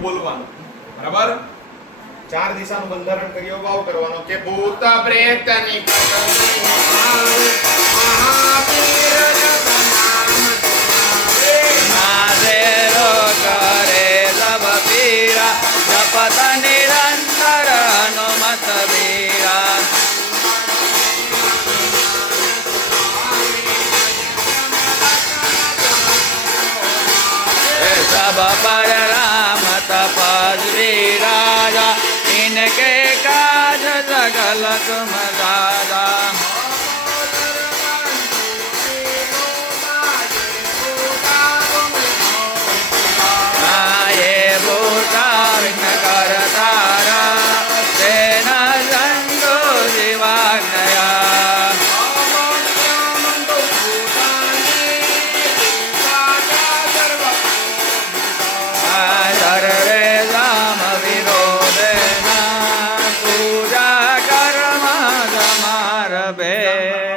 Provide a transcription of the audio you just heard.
એવું બોલવાનું. બરાબર? 4 દિશાનું બંધારણ કર્યો ભાવ કરવાનો કે ભૂત પ્રેત નિકટ મહાવીર जपत निरंतर हनुमत वीरा सब पर राम तपस्वी राजा इनके काज सकल तुम दादा be